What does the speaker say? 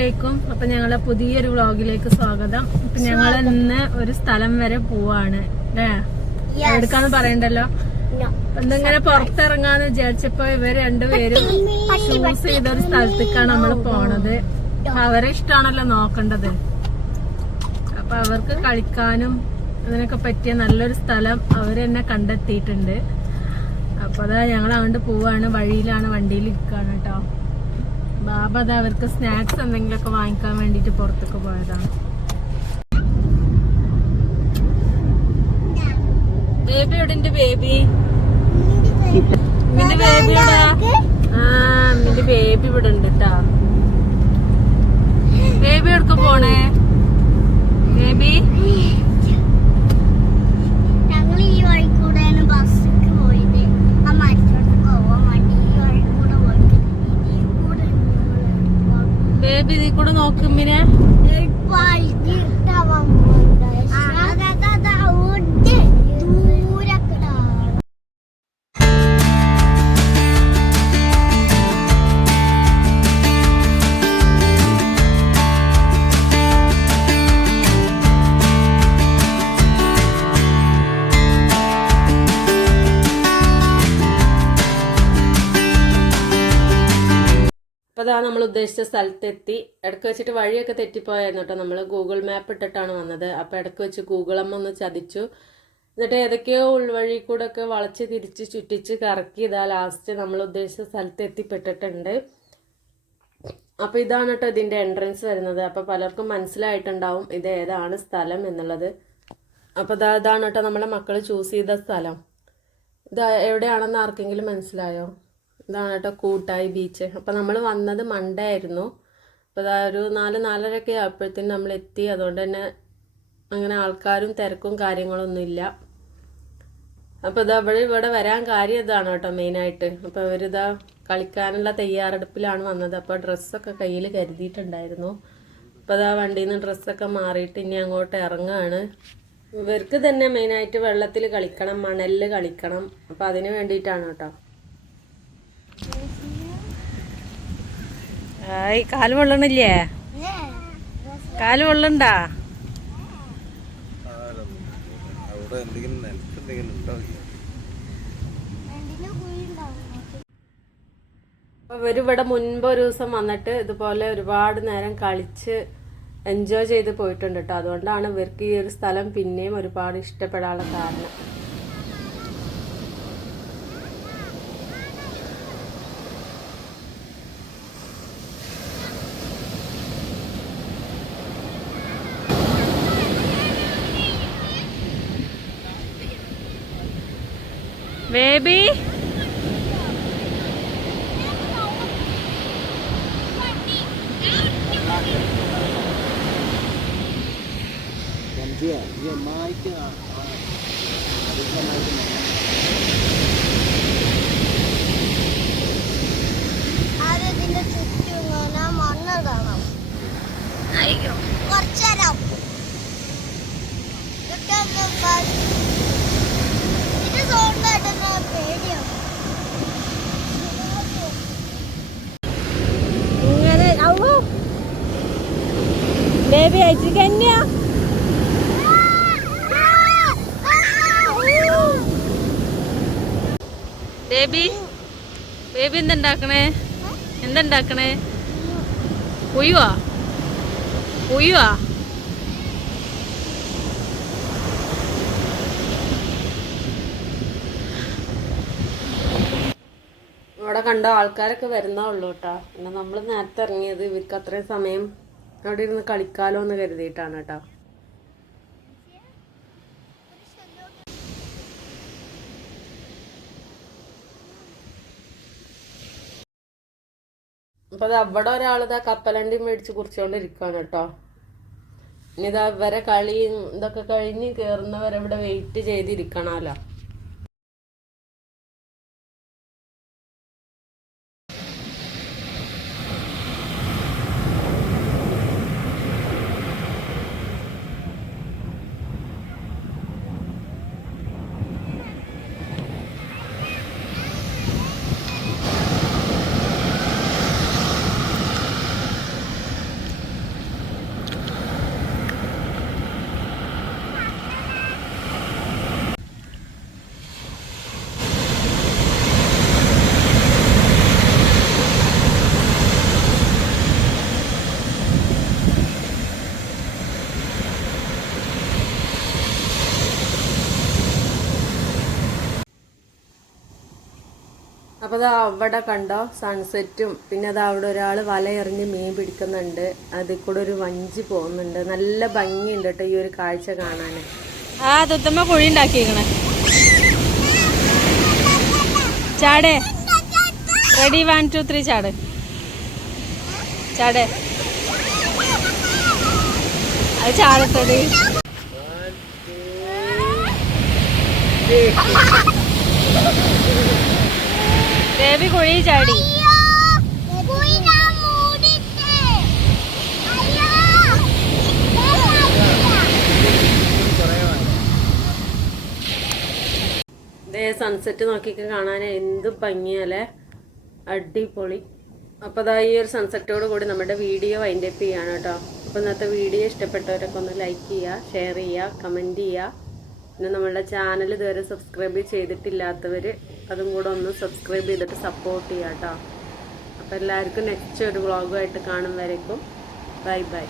അലൈക്കും അപ്പൊ ഞങ്ങളെ പുതിയൊരു വ്ളോഗിലേക്ക് സ്വാഗതം. ഇപ്പൊ ഞങ്ങൾ ഇന്ന് ഒരു സ്ഥലം വരെ പോവാണ്. എടുക്കാന്ന് പറയണ്ടല്ലോ? എന്തെങ്കിലും പുറത്തിറങ്ങാന്ന് വിചാരിച്ചപ്പോ ഇവർ രണ്ടുപേരും ചൂസ് ചെയ്ത ഒരു സ്ഥലത്തേക്കാണ് നമ്മൾ പോണത്. അവരെ ഇഷ്ടമാണല്ലോ നോക്കേണ്ടത്. അപ്പൊ അവർക്ക് കളിക്കാനും അതിനൊക്കെ പറ്റിയ നല്ലൊരു സ്ഥലം അവർ തന്നെ കണ്ടെത്തിയിട്ടുണ്ട്. അപ്പൊ അതാ ഞങ്ങൾ അങ്ങോട്ട് പോവാണ്. വഴിയിലാണ് വണ്ടിയിൽ ഇരിക്കാണ് കേട്ടോ. ബാബ അത് അവർക്ക് സ്നാക്സ് എന്തെങ്കിലുമൊക്കെ വാങ്ങിക്കാൻ വേണ്ടിട്ട് പുറത്തൊക്കെ പോയതാണ്. ബേബി എവിടെ ഉണ്ട് ബേബി നിന്റെ ബേബി എവിടാ? ആ നിന്റെ ബേബി ഇവിടെ ഉണ്ട് കേട്ടാ ബേബി എവിടെ പോണേ? ബേബി ഞങ്ങൾ ഈ വഴി കൂടെയാണ് ബസ്സിക്ക് പോയത് ആ മരിച്ചോടത്ത് പോവാൻ വേണ്ടി ഈ വഴി കൂടെ പോയിട്ട് ഇതിൽ കൂടെ ബേബി ഇതിൽ കൂടെ നോക്കും ദൂരക്കടാ അപ്പൊ അതാ നമ്മൾ ഉദ്ദേശിച്ച സ്ഥലത്തെത്തി. ഇടയ്ക്ക് വെച്ചിട്ട് വഴിയൊക്കെ തെറ്റിപ്പോയായിരുന്നു കേട്ടോ നമ്മൾ ഗൂഗിൾ മാപ്പ് ഇട്ടിട്ടാണ് വന്നത്. അപ്പൊ ഇടയ്ക്ക് വെച്ച് ഗൂഗിൾ അമ്മ ഒന്ന് ചതിച്ചു. എന്നിട്ട് ഏതൊക്കെയോ ഉൾവഴി കൂടെ ഒക്കെ വളച്ച് തിരിച്ച് ചുറ്റിച്ച് കറക്കി ഇതാ ലാസ്റ്റ് നമ്മൾ ഉദ്ദേശിച്ച സ്ഥലത്ത് എത്തിപ്പെട്ടിട്ടുണ്ട് അപ്പൊ ഇതാണ് കേട്ടോ ഇതിന്റെ എൻട്രൻസ് വരുന്നത്. അപ്പൊ പലർക്കും മനസ്സിലായിട്ടുണ്ടാവും ഇത് ഏതാണ് സ്ഥലം എന്നുള്ളത്. അപ്പൊ ഇതാ ഇതാണ് കേട്ടോ നമ്മളെ മക്കൾ ചൂസ് ചെയ്ത സ്ഥലം. ഇത് എവിടെയാണെന്ന് ആർക്കെങ്കിലും മനസ്സിലായോ? ഇതാണ് കേട്ടോ കൂട്ടായി ബീച്ച് അപ്പം നമ്മൾ വന്നത് മൺഡേ ആയിരുന്നു. അപ്പോൾ അതാ ഒരു നാല് നാലരയൊക്കെ ആയപ്പോഴത്തേനും നമ്മൾ എത്തി. അതുകൊണ്ട് തന്നെ അങ്ങനെ ആൾക്കാരും തിരക്കും കാര്യങ്ങളൊന്നും ഇല്ല. അപ്പോൾ ഇതാ ഇവിടെ ഇവിടെ വരാൻ കാര്യം ഇതാണ് കേട്ടോ മെയിനായിട്ട് അപ്പോൾ അവരിതാ കളിക്കാനുള്ള തയ്യാറെടുപ്പിലാണ് വന്നത്. അപ്പോൾ ഡ്രസ്സൊക്കെ കയ്യിൽ കരുതിയിട്ടുണ്ടായിരുന്നു. അപ്പോൾ അതാ വണ്ടിയിൽ നിന്ന് ഡ്രസ്സൊക്കെ മാറിയിട്ട് ഇനി അങ്ങോട്ട് ഇറങ്ങുകയാണ് ഇവർക്ക് തന്നെ മെയിനായിട്ട് വെള്ളത്തിൽ കളിക്കണം മണലിൽ കളിക്കണം. അപ്പോൾ അതിന് വേണ്ടിയിട്ടാണ് കേട്ടോ ആയി കാൽ വെള്ളണില്ലേ കാൽ വെള്ളണ്ടാ ഇവരിവിടെ മുൻപ് ഒരു ദിവസം വന്നിട്ട് ഇതുപോലെ ഒരുപാട് നേരം കളിച്ച് എൻജോയ് ചെയ്ത് പോയിട്ടുണ്ട് കേട്ടോ. അതുകൊണ്ടാണ് ഇവർക്ക് ഈ ഒരു സ്ഥലം പിന്നെയും ഒരുപാട് ഇഷ്ടപ്പെടാനുള്ള കാരണം. ബേബി. അതിന്റെ ചുറ്റും ഇങ്ങനെ മണ്ണിടണം അയ്യോ കുറച്ചേരം ഇത് സോണ്ടായിട്ട് പേടിയാണ് ഇങ്ങനെ അവോ ബേബി അയച്ചു. കന്യാ. Baby baby എന്തുണ്ടാക്കണേ? എന്തുണ്ടാക്കണേ? ഉയ്യുവാ ഉയ്യുവാ ഇവിടെ കണ്ട ആൾക്കാരൊക്കെ വരുന്നേ ഉള്ളൂ കേട്ടോ. പിന്നെ നമ്മൾ നേരത്തെ ഇറങ്ങിയത് ഇവർക്ക് അത്രയും സമയം അവിടെ ഇരുന്ന് കളിക്കാലോ എന്ന് കരുതിയിട്ടാണ് കേട്ടോ. അപ്പൊ അത് അവിടെ ഒരാളിതാ കപ്പലണ്ടി മേടിച്ച് കുറിച്ചുകൊണ്ടിരിക്കുകയാണ് കേട്ടോ. ഇനി ഇതാ ഇവരെ കളിയും ഇതൊക്കെ കഴിഞ്ഞ് കയറുന്നവരെ ഇവിടെ വെയിറ്റ് ചെയ്തിരിക്കണമല്ലോ. അത് അവിടെ കണ്ടോ? സൺസെറ്റും പിന്നെ അത് അവിടെ ഒരാൾ വലയെറിഞ്ഞ് മീൻ പിടിക്കുന്നുണ്ട്. അതിൽ കൂടെ ഒരു വഞ്ചി പോകുന്നുണ്ട്. നല്ല ഭംഗിയുണ്ട് കേട്ടോ ഈ ഒരു കാഴ്ച കാണാൻ. ആ തുത്തമ്മ കുഴി ഉണ്ടാക്കിയിരിക്കണേ ചാടേ. റെഡി വൺ ടു ത്രീ ചാട്. ചാടേ. അത് ചാടത്തടി ദേവി കുഴി ചാടി. ദേ സൺസെറ്റ് നോക്കിയൊക്കെ കാണാൻ എന്ത് ഭംഗിയല്ലേ? അടിപൊളി. അപ്പോൾ അതാ ഈ ഒരു സൺസെറ്റോട് കൂടി നമ്മുടെ വീഡിയോ വൈൻഡപ്പ് ചെയ്യാണ് കേട്ടോ. അപ്പോൾ ഇന്നത്തെ വീഡിയോ ഇഷ്ടപ്പെട്ടവരൊക്കെ ഒന്ന് ലൈക്ക് ചെയ്യുക ഷെയർ ചെയ്യുക കമന്റ് ചെയ്യുക. പിന്നെ നമ്മളുടെ ചാനൽ ഇതുവരെ സബ്സ്ക്രൈബ് ചെയ്തിട്ടില്ലാത്തവർ അതും കൂടെ ഒന്ന് സബ്സ്ക്രൈബ് ചെയ്തിട്ട് സപ്പോർട്ട് ചെയ്യാം കേട്ടോ അപ്പോൾ എല്ലാവർക്കും നെക്സ്റ്റ് ഒരു വ്ളോഗുമായിട്ട് കാണും വരേക്കും ബൈ ബൈ